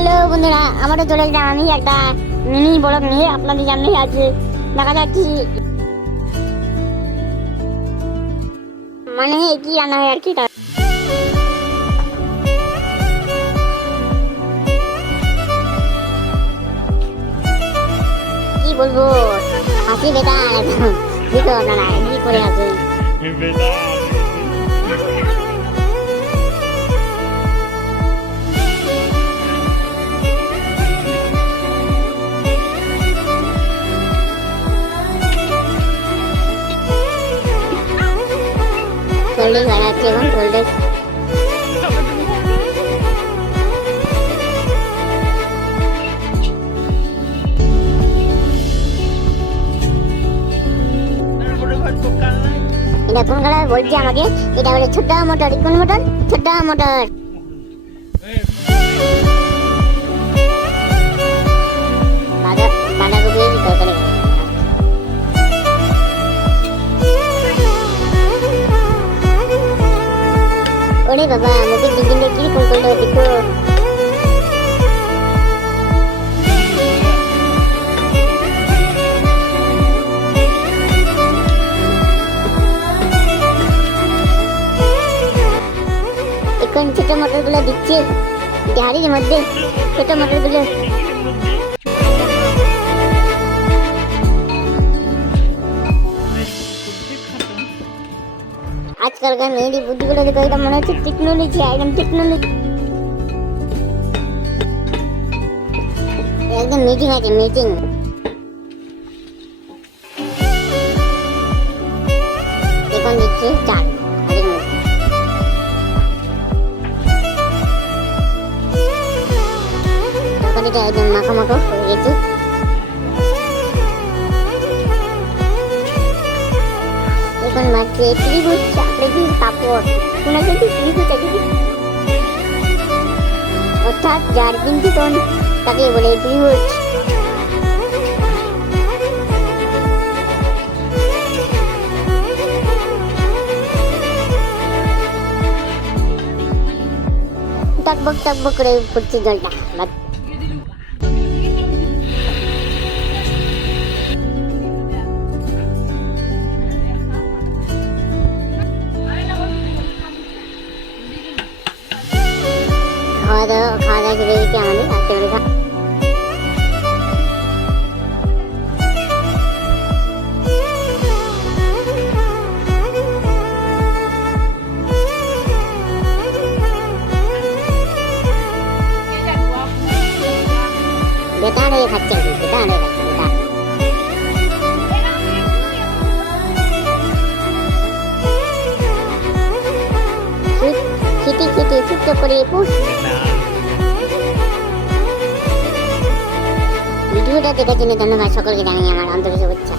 Hello বন্ধুরা, আমারও চলে এলাম আমি একটা মিনি ব্লগ নিয়ে আপনাদের সামনে আজকে দেখা যাচ্ছি মানে কি রান্না হয় আর কি। কি বলবো, হাসি বেকার একদম। দেখো আপনারা কি করে আছে কোল্ড ড্রিঙ্কস বানাচ্ছে এখন কোল্ড ড্রিঙ্কস। এটা কোন কালার বলছে আমাকে, এটা হলো ছোট্ট মোটর। কোন মোটর? ছোট্ট মোটর। বাঁধাকপি তরকারি। ওরে বাবা, মুখের ডিজাইনটা কিরকম করলো দেখো। এখন ছোট মোটর গুলো দিচ্ছে গাড়ির মধ্যে, ছোট মোটর গুলো। আজকালকার মেয়েদের বুদ্ধিগুলো দেখো, এটা মনে হচ্ছে টেকনোলজি, একদম টেকনোলজি। একদম মিটিং আছে, মিটিং। এখন দিচ্ছে চাল হাড়ির মধ্যে। তরকারিটা একদম মাখো মাখো হয়ে গেছে। এখন বাড়ছে ত্রিভুজ আকৃতির পাপড়। শোনা যাচ্ছে ত্রিভুজ আকৃতি, অর্থাৎ যার 3টি কোণ তাকে বলে ত্রিভুজ। টকবক টকবক করে পড়ছে জলটা। খাওয়া দাওয়া চলে গেছে আমাদের রাত্রেবেলা। বেটার হয়ে খাচ্ছে, বেটার হয়ে খাচ্ছে, বেটার। খেতে খেতে ছোট্ট করে পুষ। ভিডিওটা দেখার জন্য ধন্যবাদ সকলকে, জানাই আমার আন্তরিক শুভেচ্ছা।